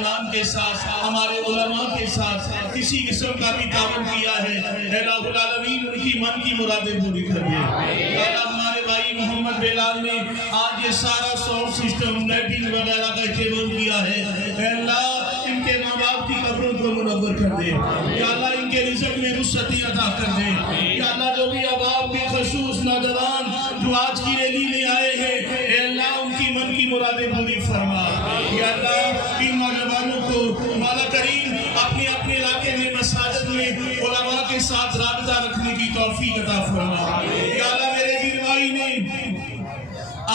خاندان کے ساتھ ہمارے علماء کے ساتھ کسی قسم کا بھی تعاون کیا ہے، اے رب العالمین ان کی من کی مرادیں پوری کر دے۔ یا اللہ ہمارے بھائی محمد بلال نے آج یہ سارا ساؤنڈ سسٹم لائٹنگ وغیرہ کا اہتمام کیا ہے، اے اللہ ان کے ماں باپ کی قبروں کو منور کر دے، یا اللہ ان کے رزق میں وسعت عطا کر دے، یا اللہ جو بھی احباب بھی خصوص نوجوان جو آج کی ریلی میں آئے ہیں، اے اللہ ان کی من کی مرادیں پوری فرما، یا اللہ ان نوجوانوں کو مولا کریم اپنے اپنے علاقے میں مساجد میں علماء کے ساتھ رابطہ رکھنے کی توفیق عطا فرما۔ یا اللہ میرے دین بھائی نے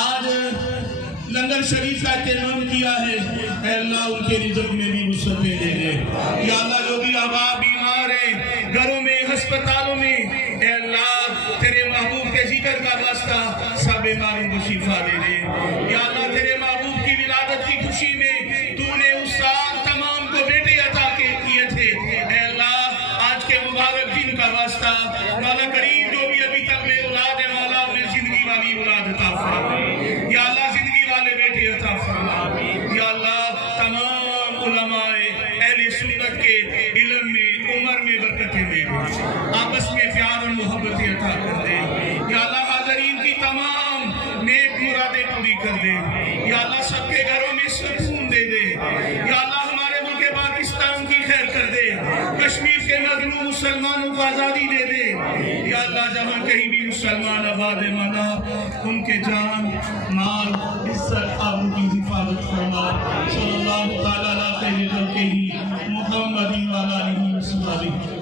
آج لنگر شریف کا اہتمام کیا ہے، اے اللہ ان کے رزق میں بھی وسعت دے دے، یا اللہ جو بھی احباب بیمار ہیں گھروں میں ہسپتالوں میں، اے اللہ تیرے محبوب کے ذکر کا واسطہ سب بیماروں کو شفا دے دے، یا اللہ تیرے محبوب کی ولادت کی خوشی میں تو نے اس سال تمام کو بیٹے عطا کیے تھے، اے اللہ آج کے مبارک دن کا واسطہ مولا کریم جو بھی ابھی تک بے اولاد ہے مولا انہیں زندگی والی اولاد عطا فرما، یا اللہ زندگی والے بیٹے عطا فرما، یا اللہ تمام علماء اہل سنت کے علم میں عمر میں برکتیں دے دے، آپس میں پیار اور محبت عطا کر دے، یا اللہ حاضرین کی تمام نیک مرادیں پوری کر دے، یا اللہ سب کے گھروں میں سکون دے دے، یا اللہ ہمارے ملک پاکستان کی خیر کر دے، کشمیر کے مظلوم مسلمانوں کو آزادی دے دے، یا اللہ جہاں کہیں بھی مسلمان آباد مانا ان کے جان مال عزت آبرو کی حفاظت فرما، صلی اللہ تعالیٰ علیہ وسلم محمد و علیہ وسلم۔